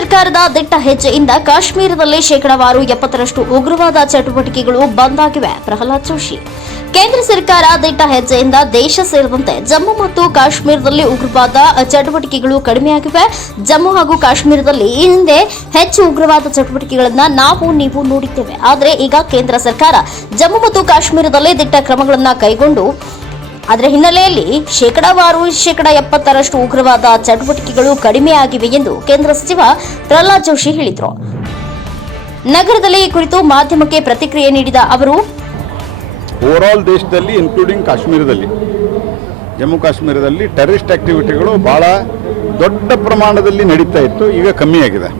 ಸರ್ಕಾರದ ದಿಟ್ಟ ಹೆಜ್ಜೆಯಿಂದ ಕಾಶ್ಮೀರದಲ್ಲಿ ಶೇಕಡಾವಾರು ಎಪ್ಪತ್ತರಷ್ಟು ಉಗ್ರವಾದ ಚಟುವಟಿಕೆಗಳು ಬಂದ್ ಆಗಿವೆ ಪ್ರಹ್ಲಾದ್ ಜೋಶಿ. ಕೇಂದ್ರ ಸರ್ಕಾರ ದಿಟ್ಟ ಹೆಜ್ಜೆಯಿಂದ ದೇಶ ಸೇರಿದಂತೆ ಜಮ್ಮು ಮತ್ತು ಕಾಶ್ಮೀರದಲ್ಲಿ ಉಗ್ರವಾದ ಚಟುವಟಿಕೆಗಳು ಕಡಿಮೆಯಾಗಿವೆ. ಜಮ್ಮು ಹಾಗೂ ಕಾಶ್ಮೀರದಲ್ಲಿ ಈ ಹಿಂದೆ ಹೆಚ್ಚು ಉಗ್ರವಾದ ಚಟುವಟಿಕೆಗಳನ್ನ ನಾವು ನೀವು ನೋಡಿದ್ದೇವೆ. ಆದರೆ ಈಗ ಕೇಂದ್ರ ಸರ್ಕಾರ ಜಮ್ಮು ಮತ್ತು ಕಾಶ್ಮೀರದಲ್ಲಿ ದಿಟ್ಟ ಕ್ರಮಗಳನ್ನು ಕೈಗೊಂಡು ಅದರ ಹಿನ್ನೆಲೆಯಲ್ಲಿ ಶೇಕಡಾವಾರು ಶೇಕಡ ಎಪ್ಪತ್ತರಷ್ಟು ಉಗ್ರವಾದ ಚಟುವಟಿಕೆಗಳು ಕಡಿಮೆಯಾಗಿವೆ ಎಂದು ಕೇಂದ್ರ ಸಚಿವ ಪ್ರಹ್ಲಾದ್ ಜೋಶಿ ಹೇಳಿದರು. ನಗರದಲ್ಲಿ ಈ ಕುರಿತು ಮಾಧ್ಯಮಕ್ಕೆ ಪ್ರತಿಕ್ರಿಯೆ ನೀಡಿದ ಅವರು, ಓವರಾಲ್ ದೇಶದಲ್ಲಿ ಇನ್ಕ್ಲೂಡಿಂಗ್ ಕಾಶ್ಮೀರದಲ್ಲಿ, ಜಮ್ಮು ಕಾಶ್ಮೀರದಲ್ಲಿ ಟೆರರಿಸ್ಟ್ ಆಕ್ಟಿವಿಟಿಗಳು ಭಾಳ ದೊಡ್ಡ ಪ್ರಮಾಣದಲ್ಲಿ ನಡೀತಾ ಇತ್ತು, ಈಗ ಕಮ್ಮಿ ಆಗಿದೆ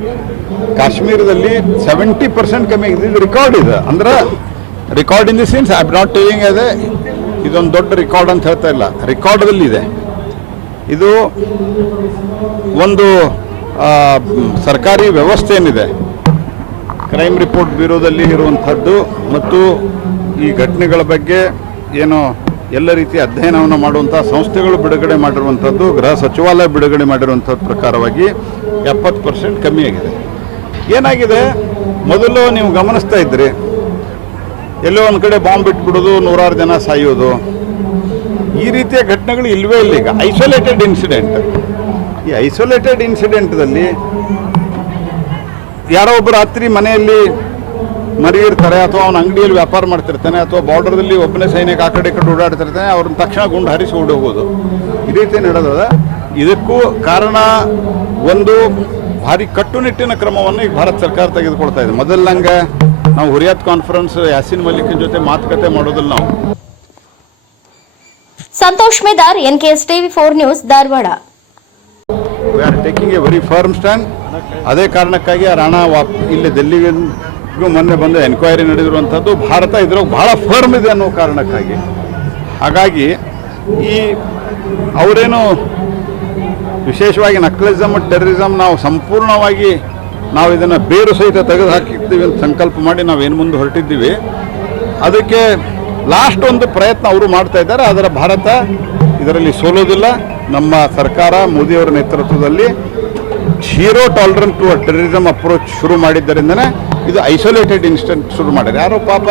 ಕಾಶ್ಮೀರದಲ್ಲಿ ಸೆವೆಂಟಿ ಪರ್ಸೆಂಟ್ ಕಮ್ಮಿ ಆಗಿದೆ. ಇದು ರೆಕಾರ್ಡ್ ಇದೆ. ಅಂದ್ರೆ record in the scenes I not taking ಅದೇ ಇದೊಂದು ದೊಡ್ಡ ರೆಕಾರ್ಡ್ ಅಂತ ಹೇಳ್ತಾ ಇಲ್ಲ. ರೆಕಾರ್ಡಲ್ಲಿ ಇದೆ. ಇದು ಒಂದು ಸರ್ಕಾರಿ ವ್ಯವಸ್ಥೆ ಏನಿದೆ? ಕ್ರೈಮ್ ರಿಪೋರ್ಟ್ ಬ್ಯೂರೋದಲ್ಲಿ ಇರುವಂಥದ್ದು ಮತ್ತು ಈ ಘಟನೆಗಳ ಬಗ್ಗೆ ಏನು ಎಲ್ಲ ರೀತಿಯ ಅಧ್ಯಯನವನ್ನು ಮಾಡುವಂಥ ಸಂಸ್ಥೆಗಳು ಬಿಡುಗಡೆ ಮಾಡಿರುವಂಥದ್ದು, ಗೃಹ ಸಚಿವಾಲಯ ಬಿಡುಗಡೆ ಮಾಡಿರುವಂಥದ್ದು ಪ್ರಕಾರವಾಗಿ ಎಪ್ಪತ್ತು ಪರ್ಸೆಂಟ್ ಕಮ್ಮಿಯಾಗಿದೆ ಏನಾಗಿದೆ? ಮೊದಲು ನೀವು ಗಮನಿಸ್ತಾ ಇದ್ರಿ ಎಲ್ಲೋ ಒಂದು ಕಡೆ ಬಾಂಬ್ ಬಿಟ್ಬಿಡೋದು ನೂರಾರು ಜನ ಸಾಯೋದು. ಈ ರೀತಿಯ ಘಟನೆಗಳು ಇಲ್ಲವೇ ಇಲ್ಲ ಈಗ. ಐಸೋಲೇಟೆಡ್ ಇನ್ಸಿಡೆಂಟ್ ಈ ಐಸೋಲೇಟೆಡ್ ಇನ್ಸಿಡೆಂಟ್ದಲ್ಲಿ ಯಾರೋ ಒಬ್ಬರು ರಾತ್ರಿ ಮನೆಯಲ್ಲಿ ಮರಿ ಅಥವಾ ಅವನ ಅಂಗಡಿಯಲ್ಲಿ ವ್ಯಾಪಾರ ಮಾಡ್ತಿರ್ತಾನೆ, ಅಥವಾ ಬಾರ್ಡರ್ದಲ್ಲಿ ಒಬ್ಬನೇ ಸೈನಿಕ ಆ ಕಡೆ ಕಡೆ ಓಡಾಡ್ತಿರ್ತಾನೆ, ಅವ್ರನ್ನ ತಕ್ಷಣ ಗುಂಡು ಹರಿಸಿ ಓಡೋಗೋದು ಈ ರೀತಿ ನಡೆದದ. ಇದಕ್ಕೂ ಕಾರಣ ಒಂದು ಭಾರಿ ಕಟ್ಟುನಿಟ್ಟಿನ ಕ್ರಮವನ್ನು ಈಗ ಭಾರತ ಸರ್ಕಾರ ತೆಗೆದುಕೊಳ್ತಾ ಇದೆ. ಮೊದಲಂಗೆ ನಾವು ಹುರಿಯಾತ್ ಕಾನ್ಫರೆನ್ಸ್ ಯಾಸಿನ್ ಮಲ್ಲಿಕ್ ಜೊತೆ ಮಾತುಕತೆ ಮಾಡೋದಿಲ್ಲ ನಾವು. Santosh Medar N K S TV four news Dharwad. We are taking a very firm stand ಅದೇ ಕಾರಣಕ್ಕಾಗಿ ಆ ರಾಣಾ ವಾಪ್ ಇಲ್ಲಿ ದೆಲ್ಲಿಗೂ ಮೊನ್ನೆ ಬಂದು ಎನ್ಕ್ವೈರಿ ನಡೆದಿರುವಂಥದ್ದು. ಭಾರತ ಇದ್ರಾಗ ಬಹಳ ಫರ್ಮ್ ಇದೆ ಅನ್ನೋ ಕಾರಣಕ್ಕಾಗಿ. ಹಾಗಾಗಿ ಈ ಅವರೇನು ವಿಶೇಷವಾಗಿ ನಕ್ಲಿಸಮ್ ಟೆರರಿಸಮ್ ನಾವು ಸಂಪೂರ್ಣವಾಗಿ ನಾವು ಇದನ್ನು ಬೇರು ಸಹಿತ ತೆಗೆದು ಹಾಕಿರ್ತೀವಿ ಅಂತ ಸಂಕಲ್ಪ ಮಾಡಿ ನಾವು ಏನು ಮುಂದೆ ಹೊರಟಿದ್ದೀವಿ. ಅದಕ್ಕೆ ಲಾಸ್ಟ್ ಒಂದು ಪ್ರಯತ್ನ ಅವರು ಮಾಡ್ತಾ ಇದ್ದಾರೆ. ಅದರ ಭಾರತ ಇದರಲ್ಲಿ ಸೋಲೋದಿಲ್ಲ. ನಮ್ಮ ಸರ್ಕಾರ ಮೋದಿಯವರ ನೇತೃತ್ವದಲ್ಲಿ zero tolerance to terrorism approach ಶುರು ಮಾಡಿದ್ದರಿಂದನೇ ಇದು ಐಸೋಲೇಟೆಡ್ ಇನ್ಸ್ಟೆಂಟ್ ಶುರು ಮಾಡಿದ್ದಾರೆ ಯಾರೋ ಪಾಪ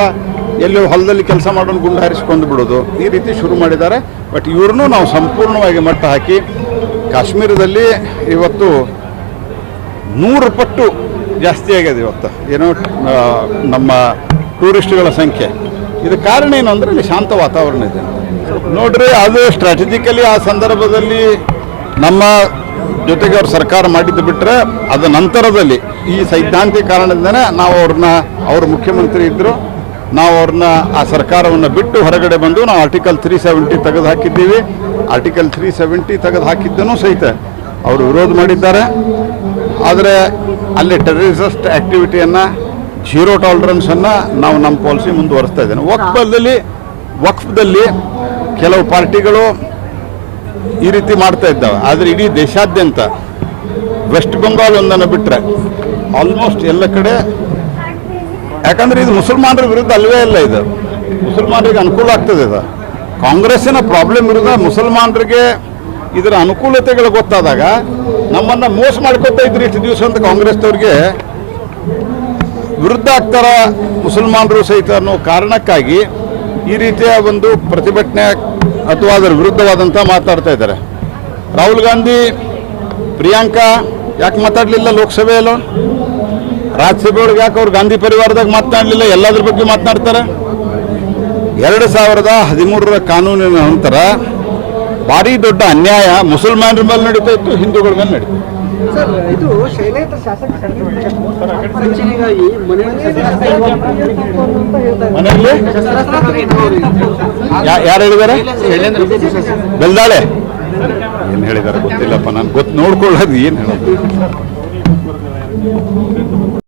ಎಲ್ಲೋ ಹೊಲದಲ್ಲಿ ಕೆಲಸ ಮಾಡೋನು ಗುಂಡು ಹಾರಿಸ್ಕೊಂಡು ಬಿಡೋದು ಈ ರೀತಿ ಶುರು ಮಾಡಿದ್ದಾರೆ. ಬಟ್ ಇವ್ರನ್ನೂ ನಾವು ಸಂಪೂರ್ಣವಾಗಿ ಮಟ್ಟ ಹಾಕಿ ಕಾಶ್ಮೀರದಲ್ಲಿ ಇವತ್ತು ನೂರು ಪಟ್ಟು ಜಾಸ್ತಿ ಆಗಿದೆ ಇವತ್ತು. ಏನೋ ನಮ್ಮ ಟೂರಿಸ್ಟ್ಗಳ ಸಂಖ್ಯೆ. ಇದು ಕಾರಣ ಏನು ಅಂದರೆ ಇಲ್ಲಿ ಶಾಂತ ವಾತಾವರಣ ಇದೆ. ನೋಡ್ರಿ, ಅದು ಸ್ಟ್ರಾಟಜಿಕಲಿ ಆ ಸಂದರ್ಭದಲ್ಲಿ ನಮ್ಮ ಜೊತೆಗೆ ಅವ್ರ ಸರ್ಕಾರ ಮಾಡಿದ್ದು ಬಿಟ್ಟರೆ ಅದ ನಂತರದಲ್ಲಿ ಈ ಸೈದ್ಧಾಂತಿಕ ಕಾರಣದಿಂದನೇ ನಾವು ಅವ್ರನ್ನ, ಅವರು ಮುಖ್ಯಮಂತ್ರಿ ಇದ್ದರು ನಾವು ಅವ್ರನ್ನ ಆ ಸರ್ಕಾರವನ್ನು ಬಿಟ್ಟು ಹೊರಗಡೆ ಬಂದು ನಾವು ಆರ್ಟಿಕಲ್ ತ್ರೀ ಸೆವೆಂಟಿ ತೆಗೆದು ಹಾಕಿದ್ದೀವಿ ಆರ್ಟಿಕಲ್ ತ್ರೀ ಸೆವೆಂಟಿ ತೆಗೆದು ಹಾಕಿದ್ದನ್ನು ಸಹಿತ ಅವರು ವಿರೋಧ ಮಾಡಿದ್ದಾರೆ. ಆದರೆ ಅಲ್ಲಿ ಟೆರರಿಸ್ಟ್ ಆ್ಯಕ್ಟಿವಿಟಿಯನ್ನು ಝೀರೋ ಟಾಲರೆನ್ಸನ್ನು ನಾವು ನಮ್ಮ ಪಾಲಿಸಿ ಮುಂದುವರಿಸ್ತಾ ಇದ್ದೇನೆ. ವಕ್ಫದಲ್ಲಿ ವಕ್ಫದಲ್ಲಿ ಕೆಲವು ಪಾರ್ಟಿಗಳು ಈ ರೀತಿ ಮಾಡ್ತಾ ಇದ್ದಾವೆ. ಆದರೆ ಇಡೀ ದೇಶಾದ್ಯಂತ ವೆಸ್ಟ್ ಬೆಂಗಾಲ್ ಒಂದನ್ನು ಬಿಟ್ಟರೆ ಆಲ್ಮೋಸ್ಟ್ ಎಲ್ಲ ಕಡೆ ಯಾಕಂದ್ರೆ ಇದು ಮುಸಲ್ಮಾನರ ವಿರುದ್ಧ ಅಲ್ವೇ ಇಲ್ಲ ಇದು. ಮುಸಲ್ಮಾನರಿಗೆ ಅನುಕೂಲ ಆಗ್ತದೆ ಇದು. ಕಾಂಗ್ರೆಸ್ಸಿನ ಪ್ರಾಬ್ಲಮ್ ಇರೋದ ಮುಸಲ್ಮಾನರಿಗೆ ಇದರ ಅನುಕೂಲತೆಗಳು ಗೊತ್ತಾದಾಗ ನಮ್ಮನ್ನು ಮೋಸ ಮಾಡ್ಕೊತಾ ಇದ್ರಿ ಇಷ್ಟು ದಿವಸ ಅಂತ ಕಾಂಗ್ರೆಸ್ನವ್ರಿಗೆ ವಿರುದ್ಧ ಆಗ್ತಾರ ಮುಸಲ್ಮಾನರು ಸಹಿತ ಅನ್ನೋ ಕಾರಣಕ್ಕಾಗಿ ಈ ರೀತಿಯ ಒಂದು ಪ್ರತಿಭಟನೆ ಅಥವಾ ಅದರ ವಿರುದ್ಧವಾದಂಥ ಮಾತಾಡ್ತಾ ಇದ್ದಾರೆ. ರಾಹುಲ್ ಗಾಂಧಿ, ಪ್ರಿಯಾಂಕಾ, ಯಾಕೆ ಮಾತಾಡಲಿಲ್ಲ ಲೋಕಸಭೆಯಲ್ಲೂ? ರಾಜ್ಯಸಭೆಯೊಳಗೆ ಯಾಕೆ ಅವ್ರು ಗಾಂಧಿ ಪರಿವಾರದಾಗ ಮಾತನಾಡಲಿಲ್ಲ ಎಲ್ಲದ್ರ ಬಗ್ಗೆ ಮಾತನಾಡ್ತಾರೆ ಎರಡು ಸಾವಿರದ ಹದಿಮೂರರ ಕಾನೂನಿನ ನಂತರ ಭಾರಿ ದೊಡ್ಡ ಅನ್ಯಾಯ ಮುಸಲ್ಮಾನರ ಮೇಲೆ ನಡೀತಾ ಇತ್ತು ಹಿಂದೂಗಳ ಮೇಲೆ ನಡೀತಾ ಇತ್ತು. ಇದು ಶೈಲೇಂದ್ರ ಶಾಸಕ ಯಾರು ಹೇಳಿದಾರೆ ಶೈಲೇಂದ್ರ ಬೆಲ್ದಾಳೆ. ಏನು ಹೇಳಿದಾರೆ ಗೊತ್ತಿಲ್ಲಪ್ಪ ನಾನು ಗೊತ್ತು ನೋಡ್ಕೊಳ್ಳೋದು ಏನು ಹೇಳೋದು.